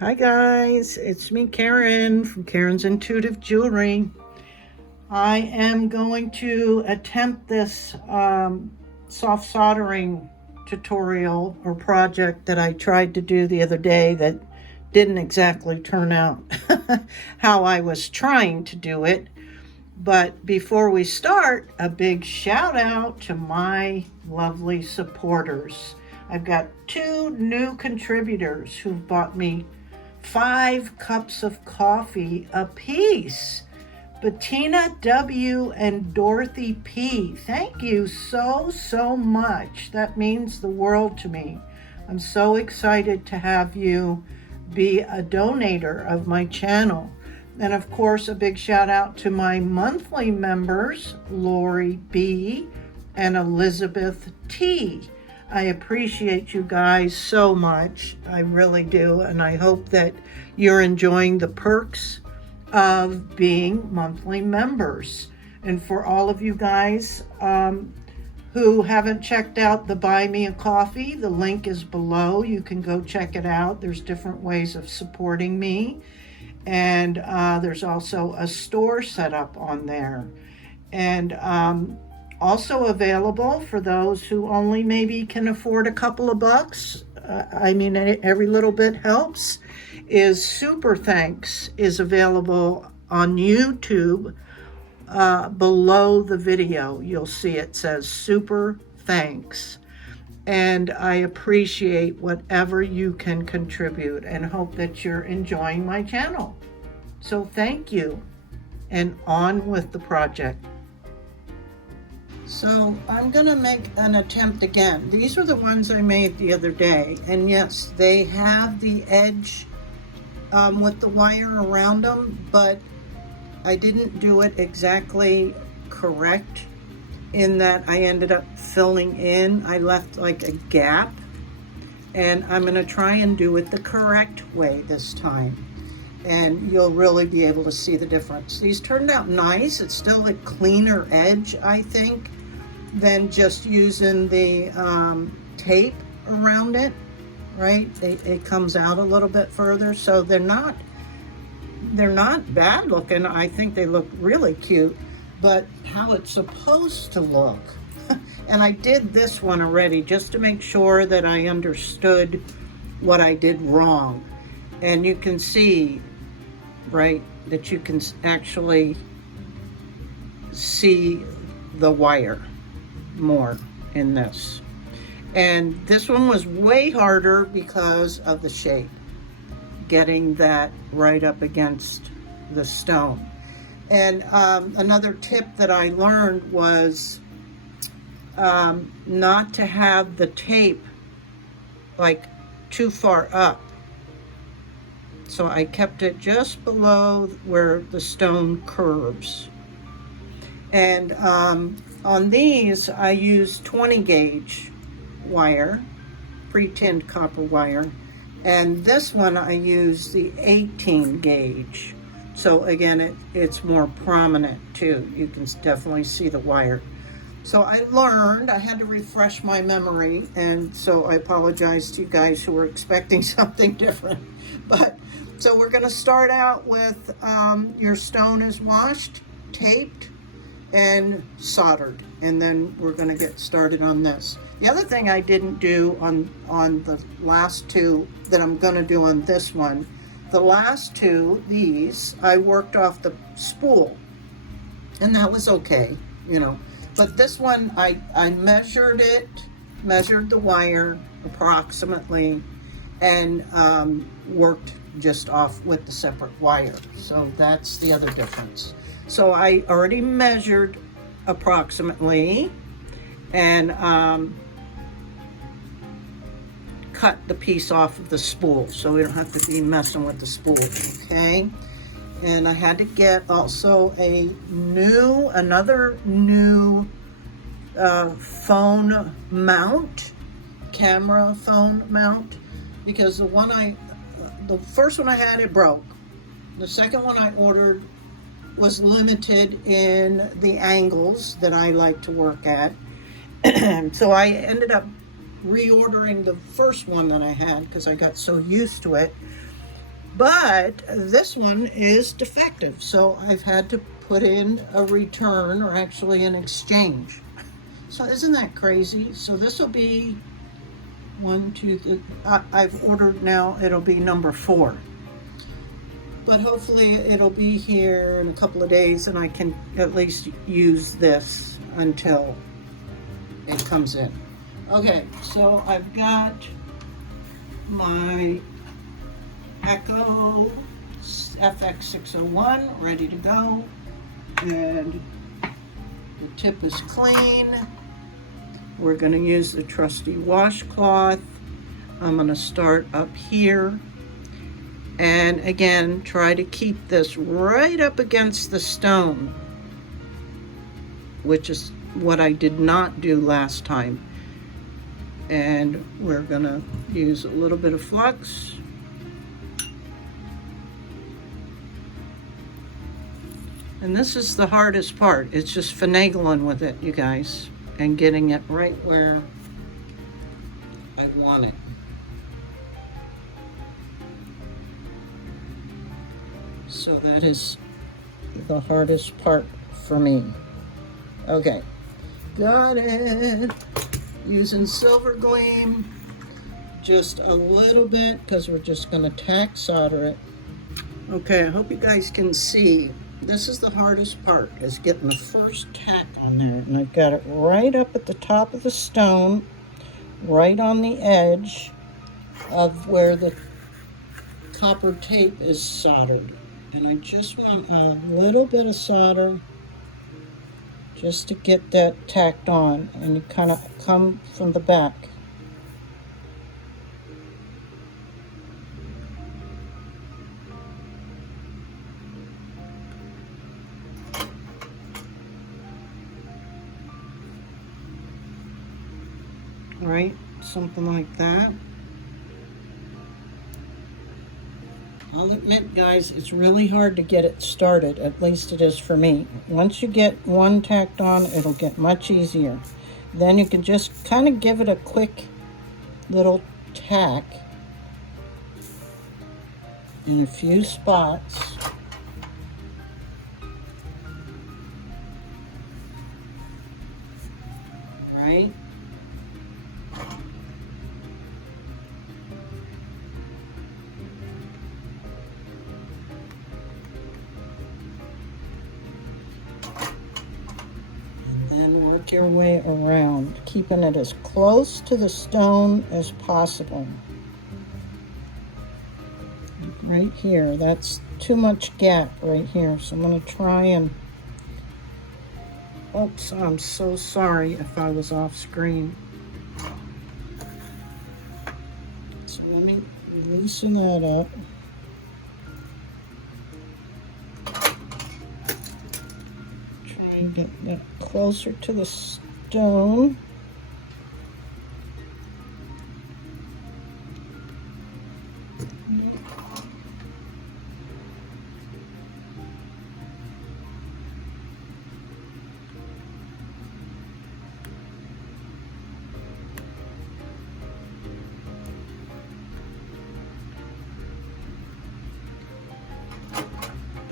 Hi guys, it's me Karen from Karen's Intuitive Jewelry. I am going to attempt this soft soldering tutorial or project that I tried to do the other day that didn't exactly turn out how I was trying to do it. But before we start, a big shout out to my lovely supporters. I've got 2 new contributors who've bought me 5 cups of coffee apiece. Bettina W. and Dorothy P. Thank you so much. That means the world to me. I'm so excited to have you be a donator of my channel. And of course, a big shout out to my monthly members, Lori B. and Elizabeth T. I appreciate you guys so much. I really do. And I hope that you're enjoying the perks of being monthly members. And for all of you guys who haven't checked out the Buy Me a Coffee, the link is below. You can go check it out. There's different ways of supporting me. And there's also a store set up on there. And also available for those who only maybe can afford a couple of bucks. Every little bit helps. Is Super Thanks is available on YouTube. Below the video, you'll see it says Super Thanks. And I appreciate whatever you can contribute and hope that you're enjoying my channel. So thank you, and on with the project. So I'm gonna make an attempt again. These are the ones I made the other day, and yes, they have the edge with the wire around them, but I didn't do it exactly correct in that I ended up filling in. I left like a gap, and I'm gonna try and do it the correct way this time. And you'll really be able to see the difference. These turned out nice. It's still a cleaner edge, I think, than just using the tape around it, right? It comes out a little bit further, so they're not bad looking. I think they look really cute, but how it's supposed to look. And I did this one already just to make sure that I understood what I did wrong. And you can see, right, that you can actually see the wire more in this. And this one was way harder because of the shape, getting that right up against the stone. And another tip that I learned was not to have the tape like too far up. So I kept it just below where the stone curves. And on these, I used 20 gauge wire, pre-tinned copper wire. And this one, I used the 18 gauge. So again, it's more prominent too. You can definitely see the wire. So I learned, I had to refresh my memory. And so I apologize to you guys who were expecting something different. But so we're gonna start out with your stone is washed, taped, and soldered, and then we're going to get started on this. The other thing I didn't do on the last 2 that I'm going to do on this one, the last 2, these, I worked off the spool, and that was okay, you know. But this one, I measured the wire approximately, and worked just off with the separate wire. So that's the other difference. So I already measured approximately and cut the piece off of the spool, so we don't have to be messing with the spool, okay? And I had to get also another new phone mount, camera phone mount, because the first one I had, it broke. The second one I ordered was limited in the angles that I like to work at. So I ended up reordering the first one that I had because I got so used to it. But this one is defective, so I've had to put in a return, or actually an exchange. So isn't that crazy? So this will be one, two, three, I've ordered now, it'll be number 4. But hopefully it'll be here in a couple of days and I can at least use this until it comes in. Okay, so I've got my Echo FX601 ready to go, and the tip is clean. We're going to use the trusty washcloth. I'm going to start up here, and again try to keep this right up against the stone, which is what I did not do last time. And we're going to use a little bit of flux. And this is the hardest part. It's just finagling with it, you guys, and getting it right where I want it. So that is the hardest part for me. Okay, got it. Using silver gleam, just a little bit, because we're just going to tack solder it. Okay, I hope you guys can see. This is the hardest part, is getting the first tack on there. And I've got it right up at the top of the stone, right on the edge of where the copper tape is soldered. And I just want a little bit of solder just to get that tacked on, and you kind of come from the back. Right, something like that. I'll admit, guys, it's really hard to get it started. At least it is for me. Once you get one tacked on, it'll get much easier. Then you can just kind of give it a quick little tack in a few spots. Right? Work your way around, keeping it as close to the stone as possible. Right here, that's too much gap right here, so I'm going to try and... Oops, I'm so sorry if I was off screen. So let me loosen that up. Get that closer to the stone.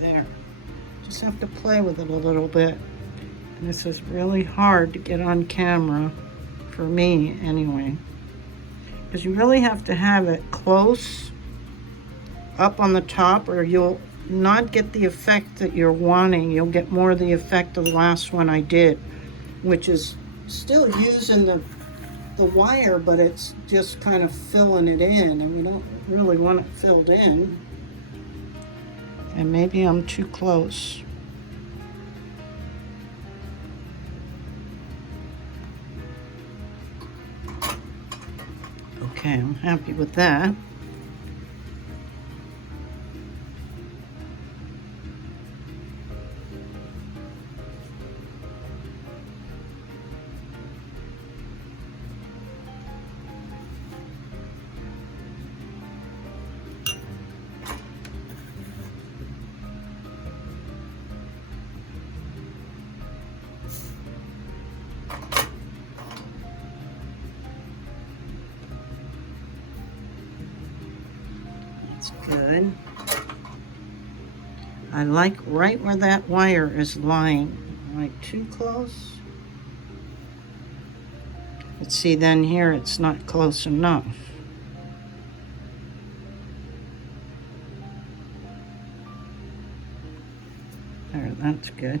There. Just have to play with it a little bit. This is really hard to get on camera, for me anyway, because you really have to have it close up on the top, or you'll not get the effect that you're wanting. You'll get more of the effect of the last one I did, which is still using the wire, but it's just kind of filling it in, and we don't really want it filled in. And maybe I'm too close. Okay, I'm happy with that. That's good. I like right where that wire is lying. Like too close. But see, then here it's not close enough. There, that's good.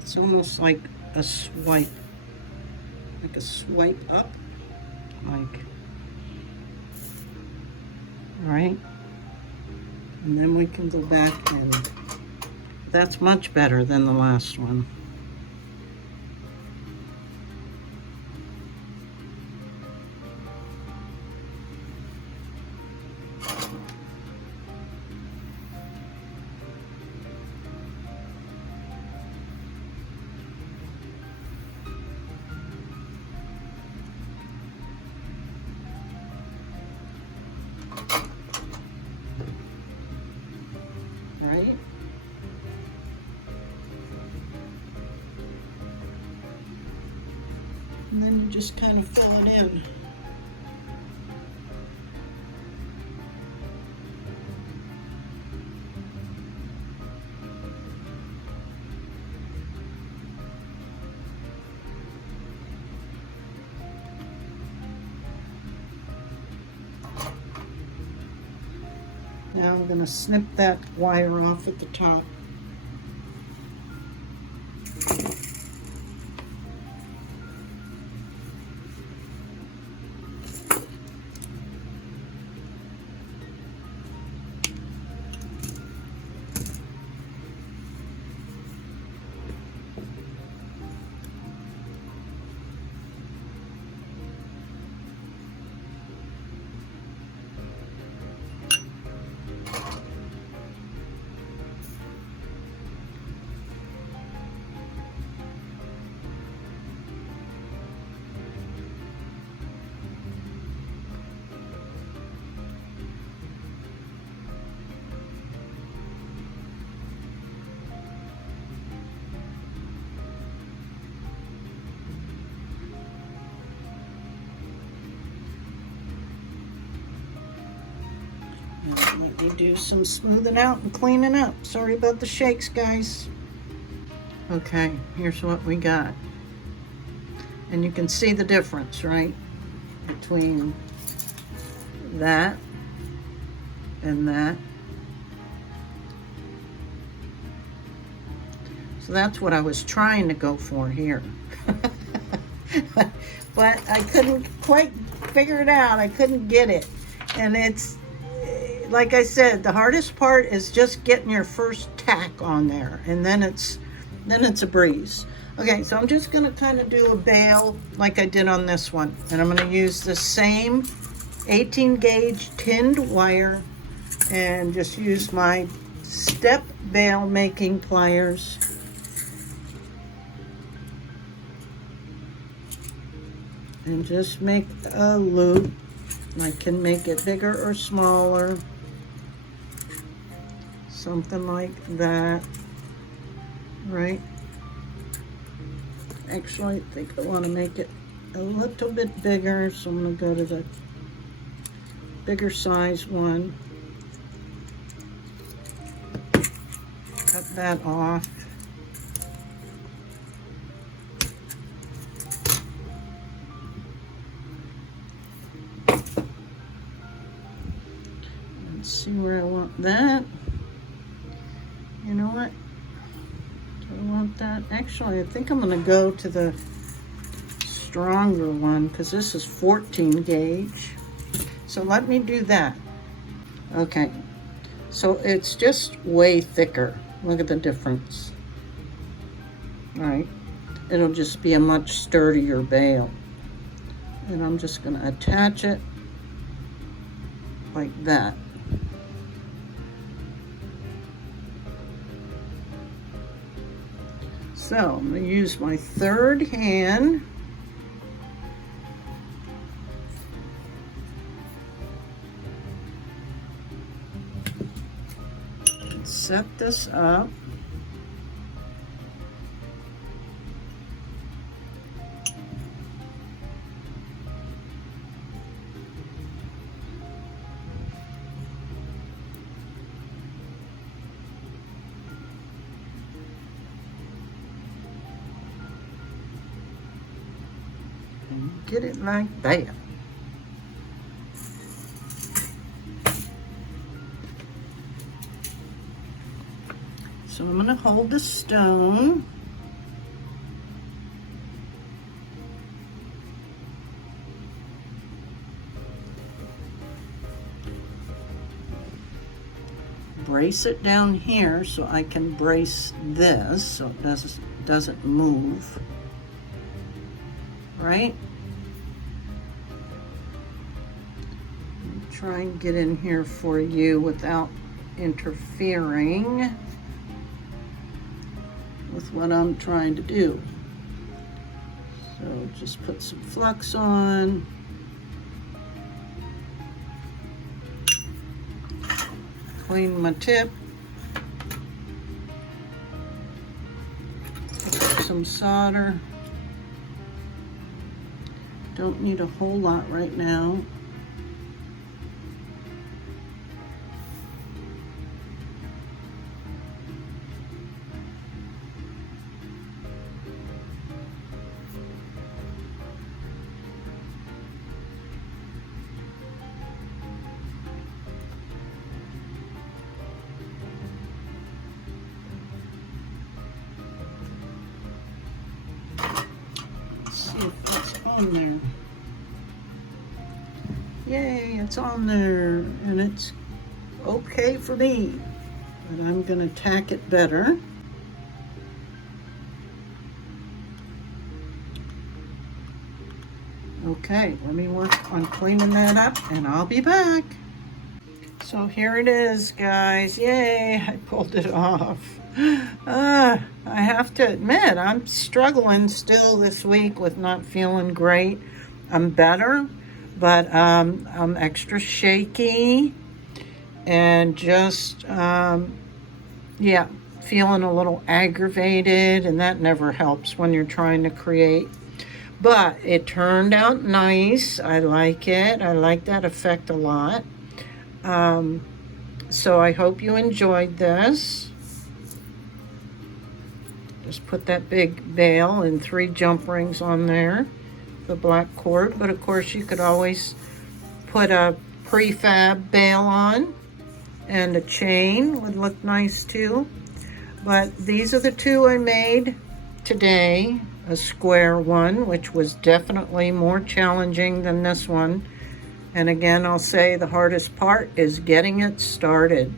It's almost like a swipe up, like, right? And then we can go back and that's much better than the last one. Right? And then you just kind of fill it in. Now I'm going to snip that wire off at the top. Let me do some smoothing out and cleaning up. Sorry about the shakes, guys. Okay, here's what we got. And you can see the difference, right? Between that and that. So that's what I was trying to go for here. But I couldn't quite figure it out. I couldn't get it. And it's, like I said, the hardest part is just getting your first tack on there, and then it's a breeze. Okay, so I'm just gonna kind of do a bail like I did on this one, and I'm gonna use the same 18 gauge tinned wire and just use my step bail making pliers. And just make a loop. I can make it bigger or smaller. Something like that, right? Actually, I think I want to make it a little bit bigger, so I'm going to go to the bigger size one. Cut that off. Let's see where I want that. You know what? Do I want that? Actually, I think I'm going to go to the stronger one because this is 14 gauge. So let me do that. Okay. So it's just way thicker. Look at the difference. All right. It'll just be a much sturdier bail. And I'm just going to attach it like that. So I'm going to use my third hand. And set this up. Get it like that. So I'm going to hold the stone. Brace it down here so I can brace this so it doesn't move. Right? Try and get in here for you without interfering with what I'm trying to do. So just put some flux on. Clean my tip. Some solder. Don't need a whole lot right now. On there. Yay, it's on there, and it's okay for me, but I'm gonna tack it better. Okay, let me work on cleaning that up and I'll be back. So here it is, guys. Yay, I pulled it off. I have to admit, I'm struggling still this week with not feeling great. I'm better, but I'm extra shaky and just, yeah, feeling a little aggravated, and that never helps when you're trying to create. But it turned out nice. I like it. I like that effect a lot. So I hope you enjoyed this. Just put that big veil and 3 jump rings on there, the black cord. But of course you could always put a prefab veil on, and a chain would look nice too. But these are the 2 I made today. A square one, which was definitely more challenging than this one. And again, I'll say the hardest part is getting it started,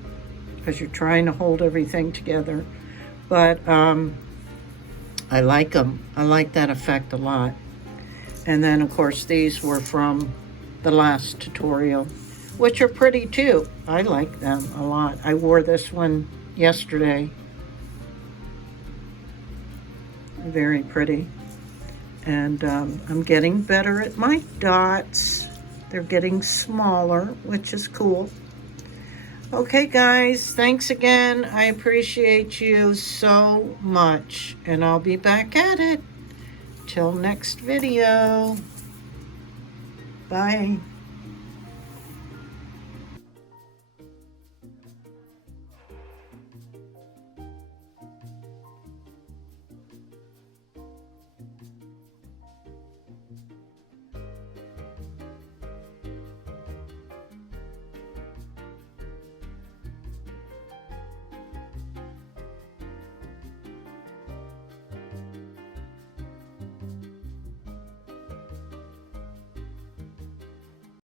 because you're trying to hold everything together. But I like them. I like that effect a lot. And then of course these were from the last tutorial, which are pretty too. I like them a lot. I wore this one yesterday. Very pretty. And I'm getting better at my dots. They're getting smaller, which is cool. Okay, guys, thanks again. I appreciate you so much, and I'll be back at it. Till next video. Bye.